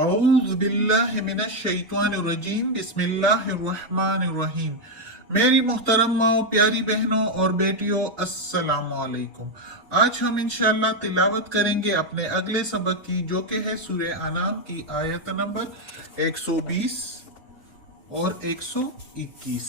औज़ बिल्लाहि मिनश शैतानिर रजीम बिस्मिल्लाहिर रहमानिर रहीम। मेरी मोहतरम माओ, प्यारी बहनों और बेटियों, अस्सलामु अलैकुम। आज हम इंशाअल्लाह तिलावत करेंगे अपने अगले सबक की, जो कि है सूरह अनाम की आयत नंबर 120 और 121,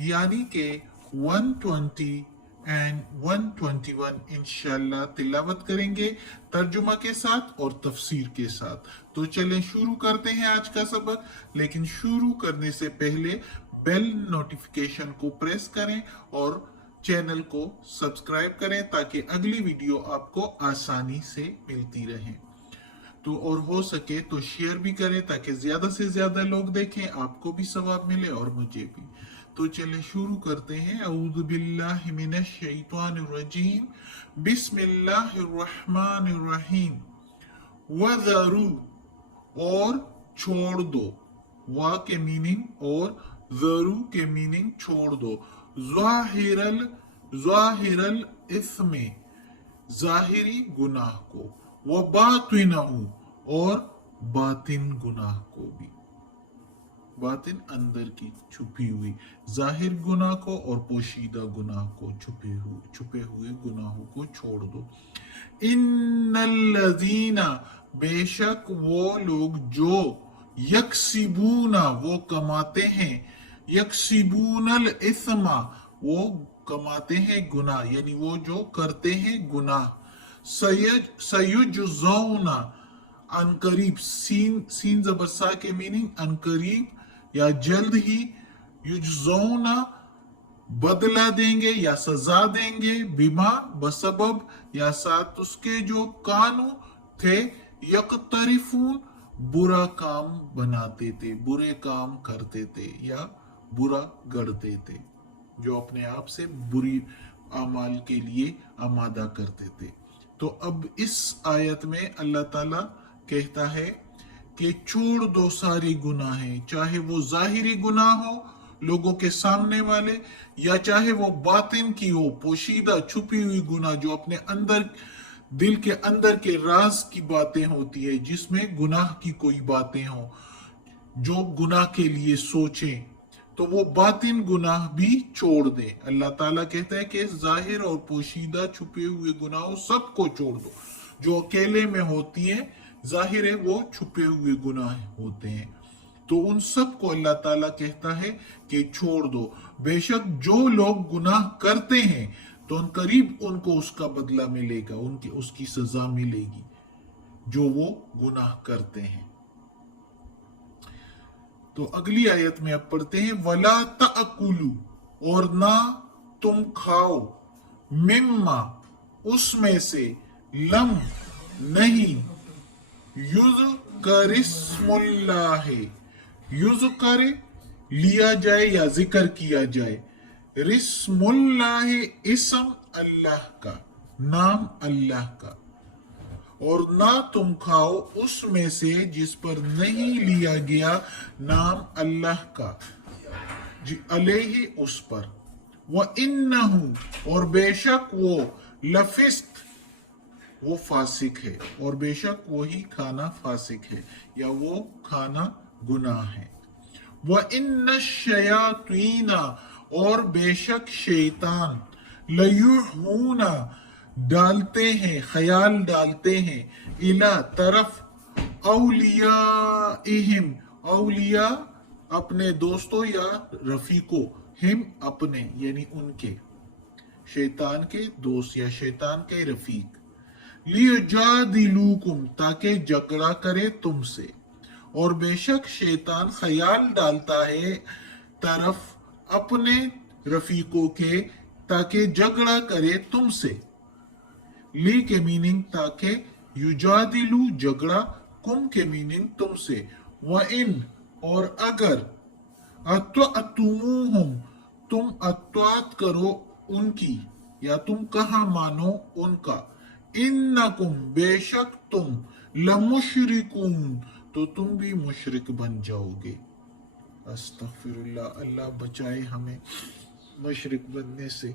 यानी कि 120 एंड 121 इंशाल्लाह तिलावत करेंगे तर्जुमा के साथ और तफसीर के साथ। तो चलें शुरू करते हैं आज का सबक। लेकिन शुरू करने से पहले बेल नोटिफिकेशन को प्रेस करें और चैनल को सब्सक्राइब करें ताकि अगली वीडियो आपको आसानी से मिलती रहे। तो और हो सके तो शेयर भी करें ताकि ज्यादा से ज्यादा लोग देखें, आपको भी सवाब मिले और मुझे भी। तो चले शुरू करते हैं। औज़ु बिल्लाहि मिनश शैतानिर रजीम बिस्मिल्लाहिर रहमानिर रहीम। वज़रू, और छोड़ दो। वा के मीनिंग और जरू के मीनिंग छोड़ दो। ज़ाहिरल ज़ाहिरल इस्मे, जाहिरी गुनाह को। वह बातिनहु, और बातिन गुनाह को भी। बातिन अंदर की छुपी हुई, जाहिर गुनाह को और पोशीदा गुनाह को, छुपे हुए गुनाहों को छोड़ दो। इन्नल्लज़ीना, बेशक वो लोग जो, यक्सिबूना, वो कमाते हैं, यक्सिबूनल इस्मा, वो कमाते हैं गुनाह, यानी वो जो करते हैं गुनाह। सयुजज़ौना, अनकरीब, सीन जबर सा के मीनिंग अनकरीब या जल्द ही। युजज़ौना, बदला देंगे या सजा देंगे। बिमा, बसबब या साथ उसके जो कानू थे, यकतरिफून, बुरा काम बनाते थे, बुरे काम करते थे या बुरा गढ़ते थे, जो अपने आप से बुरी अमाल के लिए आमादा करते थे। तो अब इस आयत में अल्लाह ताला कहता है कि छोड़ दो सारी गुनाहें, चाहे वो जाहिरी गुनाह हो लोगों के सामने वाले, या चाहे वो बातिन की हो, पोशीदा छुपी हुई गुनाह, जो अपने अंदर दिल के अंदर के राज की बातें होती है, जिसमें गुनाह की कोई बातें हो, जो गुनाह के लिए सोचें, तो वो बातिन गुनाह भी छोड़ दे। अल्लाह ताला कहता है कि जाहिर और पोशीदा छुपे हुए गुनाहों सबको छोड़ दो। जो अकेले में होती है, जाहिर है वो छुपे हुए गुनाह होते हैं, तो उन सब को अल्लाह ताला कहता है कि छोड़ दो। बेशक जो लोग गुनाह करते हैं तो उन करीब उनको उसका बदला मिलेगा, उनकी उसकी सजा मिलेगी जो वो गुनाह करते हैं। तो अगली आयत में अब पढ़ते हैं, वला तअकुलू, और ना तुम खाओ, मिम्मा, उसमें से, लम, नहीं, युज करिस्मुल्लाह, युज करे, लिया जाए या जिक्र किया जाए, रिस्मुल्लाह, इसम अल्लाह का, नाम अल्लाह का। और ना तुम खाओ उसमें से जिस पर नहीं लिया गया नाम अल्लाह का, जी अलैहि, उस पर। वह इन्नहु, और बेशक वो, लफिस्क, वो फासिक है, और बेशक वही खाना फासिक है या वो खाना गुनाह है। वह इन्न शयातीना, और बेशक शैतान, लयूहूना, डालते हैं, ख्याल डालते हैं, इला, तरफ, औलियाइहिम, औलिया, अपने दोस्तों या रफीकों, हिम, अपने, यानी उनके, शैतान के दोस्त या शैतान के रफीक। लियुजादिलूकुम, ताकि झगड़ा करे तुमसे। और बेशक शैतान ख्याल डालता है तरफ अपने रफीकों के, ताकि झगड़ा करे तुमसे। ली के मीनिंग ताकि, युजादिलू झगड़ा, कुम के मीनिंग तुमसे। व इन, और अगर, अत्वअतुमुहुम, तुम अत्वात करो उनकी या तुम कहा मानो उनका। इन्नकुम, बेशक तुम, लमुशरिकून, तो तुम भी मुशरिक बन जाओगे। अस्तगफिरुल्लाह, अल्लाह बचाए हमें मुशरिक बनने से।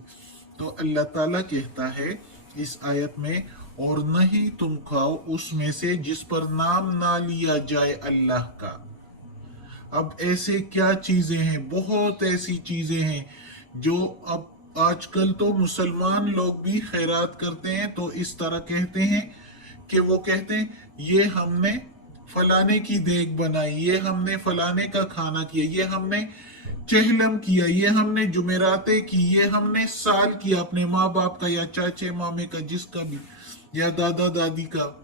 तो अल्लाह ताला कहता है इस आयत में, और नहीं तुम खाओ उसमें से जिस पर नाम ना लिया जाए अल्लाह का। अब ऐसे क्या चीजें हैं, बहुत ऐसी चीजें हैं जो अब आजकल तो मुसलमान लोग भी खैरात करते हैं तो इस तरह कहते हैं कि वो कहते हैं ये हमने फलाने की देग बनाई, ये हमने फलाने का खाना किया, ये हमने चहलम किया, ये हमने जुमेराते की, ये हमने साल किया अपने माँ बाप का या चाचे मामे का, जिसका भी, या दादा दादी का।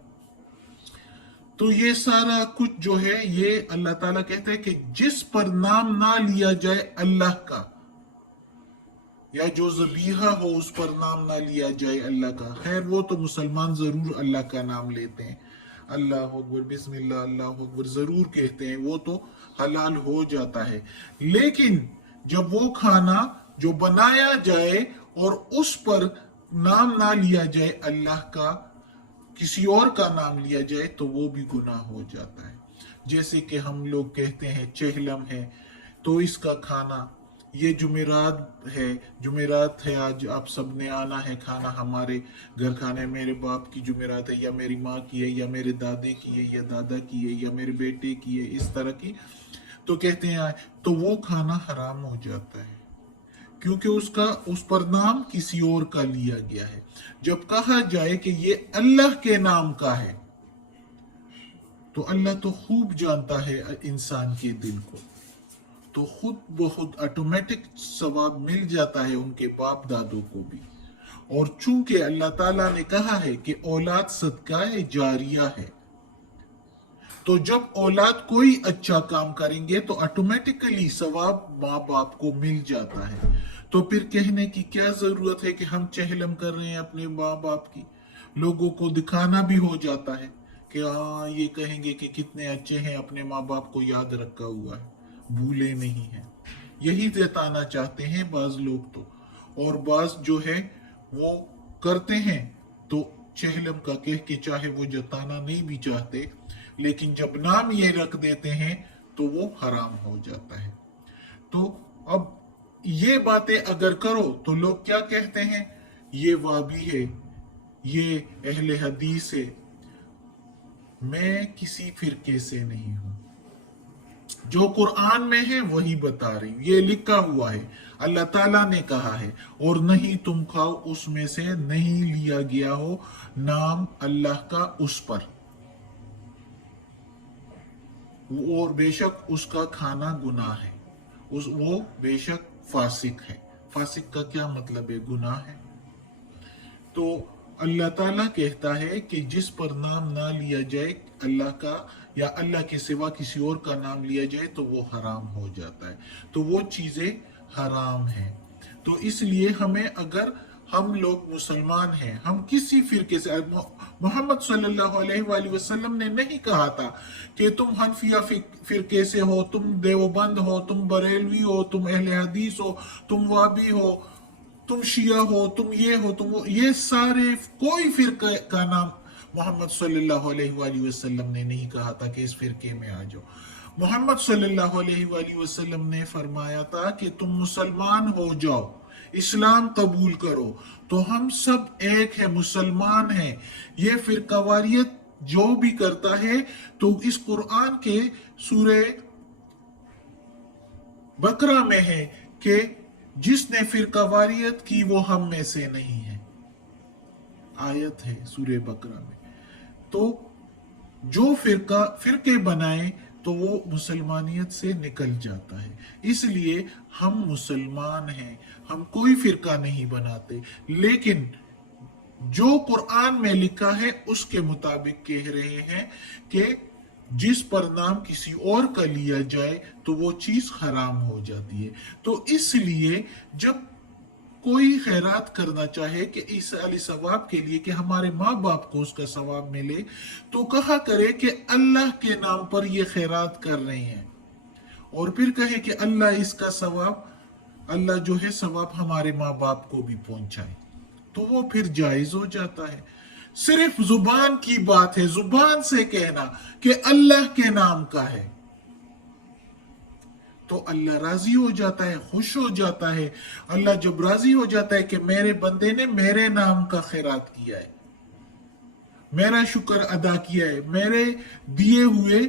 तो ये सारा कुछ जो है ये अल्लाह ताला कहते हैं कि जिस पर नाम ना लिया जाए अल्लाह का, या जो ज़बीहा हो उस पर नाम ना लिया जाए अल्लाह का। खैर वो तो मुसलमान जरूर अल्लाह का नाम लेते हैं, अल्लाह अकबर, बिस्मिल्लाह, अल्लाह अकबर जरूर कहते हैं, वो तो हलाल हो जाता है। लेकिन जब वो खाना जो बनाया जाए और उस पर नाम ना लिया जाए अल्लाह का, किसी और का नाम लिया जाए, तो वो भी गुनाह हो जाता है। जैसे कि हम लोग कहते हैं चहलम है तो इसका खाना, ये जुमेरात है आज आप सबने आना है खाना हमारे घर खाने, मेरे बाप की जुमेरात है या मेरी माँ की है या मेरे दादे की है या दादा की है या मेरे बेटे की है, इस तरह की, तो कहते हैं तो वो खाना हराम हो जाता है क्योंकि उस पर नाम किसी और का लिया गया है। जब कहा जाए कि ये अल्लाह के नाम का है तो अल्लाह तो खूब जानता है इंसान के दिल को, तो खुद बहुत ऑटोमेटिक सवाब मिल जाता है उनके बाप दादों को भी। और चूंकि अल्लाह ताला ने कहा है कि औलाद सदका जारिया है, तो जब औलाद कोई अच्छा काम करेंगे तो ऑटोमेटिकली सवाब माँ बाप को मिल जाता है। तो फिर कहने की क्या जरूरत है कि हम चहलम कर रहे हैं अपने माँ बाप की, लोगों को दिखाना भी हो जाता है कि हाँ ये कहेंगे कि कितने अच्छे हैं, अपने माँ बाप को याद रखा हुआ है, भूले नहीं है, यही जताना चाहते हैं बाज लोग तो। और बाज जो है वो करते हैं तो चहलम का कह के, चाहे वो जताना नहीं भी चाहते, लेकिन जब नाम ये रख देते हैं तो वो हराम हो जाता है। तो अब ये बातें अगर करो तो लोग क्या कहते हैं, ये वाबी है, ये अहले हदीस है। मैं किसी फिरके से नहीं हूं, जो कुरान में है वही बता रही हूं, ये लिखा हुआ है, अल्लाह ताला ने कहा है, और नहीं तुम खाओ उसमें से नहीं लिया गया हो नाम अल्लाह का उस पर, और बेशक उसका खाना गुनाह है, वो बेशक फासिक है। फासिक का क्या मतलब है, गुनाह है। तो अल्लाह ताला कहता है कि जिस पर नाम ना लिया जाए अल्लाह का या अल्लाह के सिवा किसी और का नाम लिया जाए तो वो हराम हो जाता है, तो वो चीजें हराम हैं। तो इसलिए हमें, अगर हम लोग मुसलमान हैं, हम किसी फिरके से, मोहम्मद सल्लल्लाहु अलैहि वसल्लम ने नहीं कहा था कि तुम हनफिया फिरके से हो, तुम देवबंद हो, तुम बरेलवी हो, तुम अहले हदीस हो, तुम वाबी हो, तुम शिया हो, तुम ये हो, तुम वो, ये सारे कोई फिरके का नाम मोहम्मद सल्लल्लाहु अलैहि वसल्लम ने नहीं कहा था कि इस फिरके में आ जाओ। मोहम्मद सल्लल्लाहु अलैहि वसल्लम ने फरमाया था कि तुम मुसलमान हो जाओ, इस्लाम कबूल करो, तो हम सब एक है, मुसलमान हैं। ये फिरकावारियत जो भी करता है तो इस कुरान के सूरे बकरा में है कि जिसने फिरकावारियत की वो हम में से नहीं है, आयत है सूरे बकरा में। तो जो फिरके बनाए तो वो मुसलमानियत से निकल जाता है। इसलिए हम मुसलमान हैं, हम कोई फिरका नहीं बनाते, लेकिन जो कुरान में लिखा है उसके मुताबिक कह रहे हैं कि जिस पर नाम किसी और का लिया जाए तो वो चीज हराम हो जाती है। तो इसलिए जब कोई खैरात करना चाहे कि इस अली सवाब के लिए कि हमारे माँ बाप को उसका सवाब मिले, तो कहा करे कि अल्लाह के नाम पर ये खैरात कर रहे हैं, और फिर कहे कि अल्लाह इसका सवाब, अल्लाह जो है सवाब हमारे माँ बाप को भी पहुंचाए, तो वो फिर जायज हो जाता है। सिर्फ जुबान की बात है, जुबान से कहना कि अल्लाह के नाम का है तो अल्लाह राजी हो जाता है, खुश हो जाता है। अल्लाह जब राजी हो जाता है कि मेरे बंदे ने मेरे नाम का खैरात किया है, मेरा शुक्र अदा किया है, मेरे दिए हुए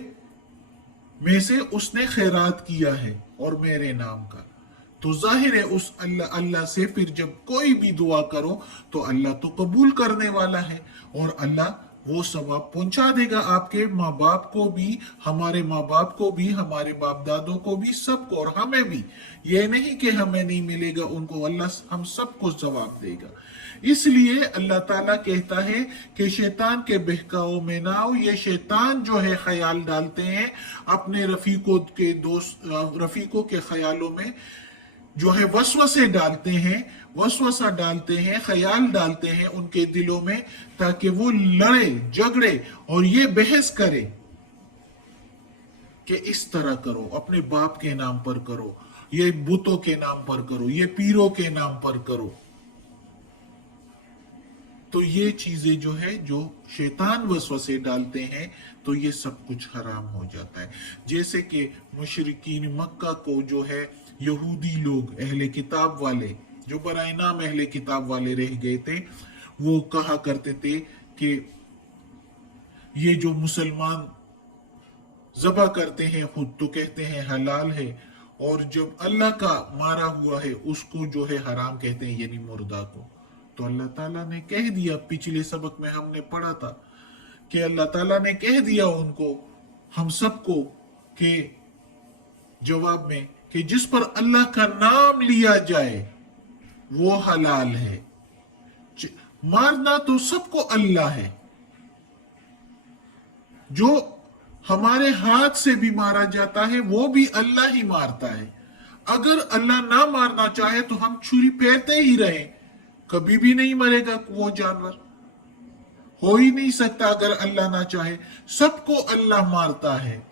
में से उसने खैरात किया है और मेरे नाम का, तो जाहिर है उस अल्लाह से फिर जब कोई भी दुआ करो तो अल्लाह तो कबूल करने वाला है, और अल्लाह वो सवाब पहुंचा देगा आपके माँ बाप को भी, हमारे माँ बाप को भी, हमारे बाप दादों को भी, सबको, और हमें भी। ये नहीं कि हमें नहीं मिलेगा, उनको अल्लाह हम सबको सवाब देगा। इसलिए अल्लाह ताला कहता है कि शैतान के बहकाओं में ना आओ। ये शैतान जो है ख्याल डालते हैं अपने रफीकों के ख्यालों में, जो है वसवसे डालते हैं, वसवसा डालते हैं, ख्याल डालते हैं उनके दिलों में, ताकि वो लड़े झगड़े और ये बहस करे कि इस तरह करो, अपने बाप के नाम पर करो, ये बुतों के नाम पर करो, ये पीरों के नाम पर करो। तो ये चीजें जो है, जो शैतान वसवसे डालते हैं, तो ये सब कुछ हराम हो जाता है। जैसे कि मुशरिकीन मक्का को जो है यहूदी लोग, अहले किताब वाले, जो बराए नाम अहले किताब वाले रह गए थे, वो कहा करते थे कि ये जो मुसलमान ज़बह करते हैं खुद तो कहते हैं हलाल है, और जब अल्लाह का मारा हुआ है उसको जो है हराम कहते हैं, यानी मुर्दा को। तो अल्लाह ताला ने कह दिया, पिछले सबक में हमने पढ़ा था कि अल्लाह ताला ने कह दिया उनको, हम सबको, के जवाब में, कि जिस पर अल्लाह का नाम लिया जाए वो हलाल है। मारना तो सबको अल्लाह है, जो हमारे हाथ से भी मारा जाता है वो भी अल्लाह ही मारता है। अगर अल्लाह ना मारना चाहे तो हम छुरी फेरते ही रहें, कभी भी नहीं मरेगा वो जानवर, हो ही नहीं सकता अगर अल्लाह ना चाहे। सबको अल्लाह मारता है,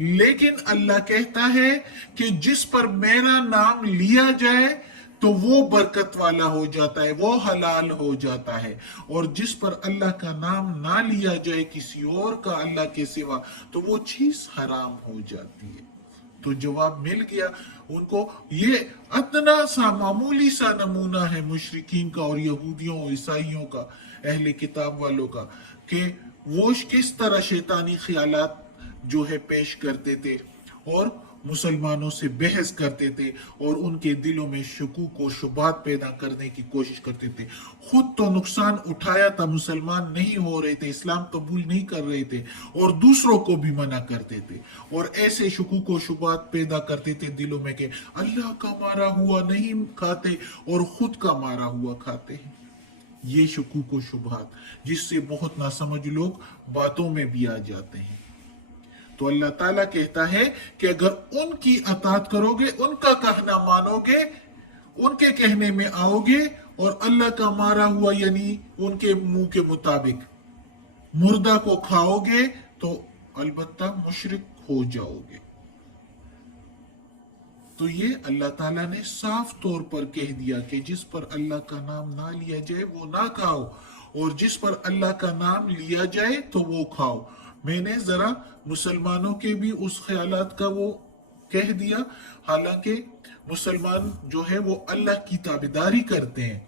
लेकिन अल्लाह कहता है कि जिस पर मेरा नाम लिया जाए तो वो बरकत वाला हो जाता है, वो हलाल हो जाता है, और जिस पर अल्लाह का नाम ना लिया जाए किसी और का अल्लाह के सिवा, तो वो चीज हराम हो जाती है। तो जवाब मिल गया उनको। ये इतना सा मामूली सा नमूना है मुशरिकीन का और यहूदियों और ईसाइयों का, अहले किताब वालों का, कि वो किस तरह शैतानी ख्यालात जो है पेश करते थे और मुसलमानों से बहस करते थे और उनके दिलों में शकूक और शुबात पैदा करने की कोशिश करते थे। खुद तो नुकसान उठाया था, मुसलमान नहीं हो रहे थे, इस्लाम कबूल नहीं कर रहे थे, और दूसरों को भी मना करते थे, और ऐसे शकूक और शुबात पैदा करते थे दिलों में कि अल्लाह का मारा हुआ नहीं खाते और खुद का मारा हुआ खाते हैं। ये शकूक और शुबात जिससे बहुत नासमझ लोग बातों में भी आ जाते हैं। तो अल्लाह ताला कहता है कि अगर उनकी अतात करोगे, उनका कहना मानोगे, उनके कहने में आओगे और अल्लाह का मारा हुआ यानी उनके मुंह के मुताबिक मुर्दा को खाओगे, तो अलबत्ता मुशरिक हो जाओगे। तो ये अल्लाह ताला ने साफ तौर पर कह दिया कि जिस पर अल्लाह का नाम ना लिया जाए वो ना खाओ, और जिस पर अल्लाह का नाम लिया जाए तो वो खाओ। मैंने जरा मुसलमानों के भी उस ख्यालात का वो कह दिया, हालांकि मुसलमान जो है वो अल्लाह की ताबेदारी करते हैं,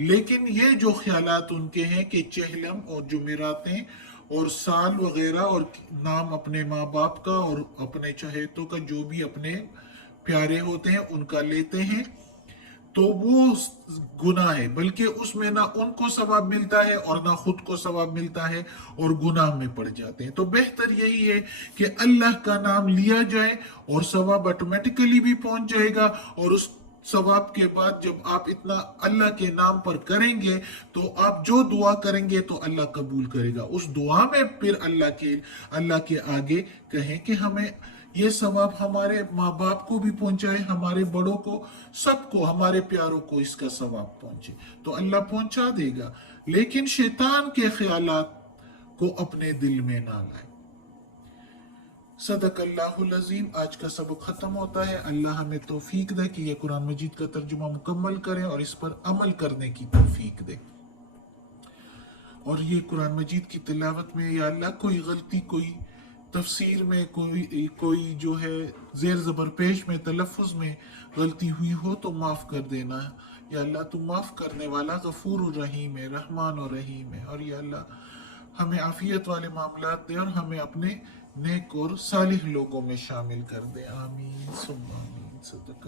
लेकिन ये जो ख्यालात उनके हैं कि चहलम और जुमेरातें और साल वगैरह और नाम अपने माँ बाप का और अपने चहेतों का, जो भी अपने प्यारे होते हैं उनका लेते हैं, तो वो गुनाह है, बल्कि उसमें ना उनको सवाब मिलता है और ना खुद को सवाब मिलता है, और गुनाह में पड़ जाते हैं। तो बेहतर यही है कि अल्लाह का नाम लिया जाए और सवाब ऑटोमेटिकली भी पहुंच जाएगा, और उस सवाब के बाद जब आप इतना अल्लाह के नाम पर करेंगे तो आप जो दुआ करेंगे तो अल्लाह कबूल करेगा। उस दुआ में फिर अल्लाह के आगे कहें कि हमें ये सवाब हमारे माँ बाप को भी पहुंचाए, हमारे बड़ों को, सबको, हमारे प्यारों को इसका सवाब पहुंचे, तो अल्लाह पहुंचा देगा। लेकिन शैतान के ख्यालात को अपने दिल में ना लाए। सदकल्लाहुल अज़ीम। आज का सबक खत्म होता है। अल्लाह हमें तौफीक दे कि ये कुरान मजीद का तर्जुमा मुकम्मल करें और इस पर अमल करने की तौफीक दे। और ये कुरान मजीद की तिलावत में या अल्लाह कोई गलती, कोई तफसीर में, कोई जो है जेर ज़बर पेश में, तलफ़ुज़ में गलती हुई हो तो माफ़ कर देना। या अल्लाह तू माफ़ करने वाला गफूर रहीम है, रहमान और रहीम है। और या अल्लाह ہمیں عافیت والے معاملات دے اور ہمیں اپنے نیک اور صالح لوگوں میں شامل کر دے. آمین ثم آمین. صدق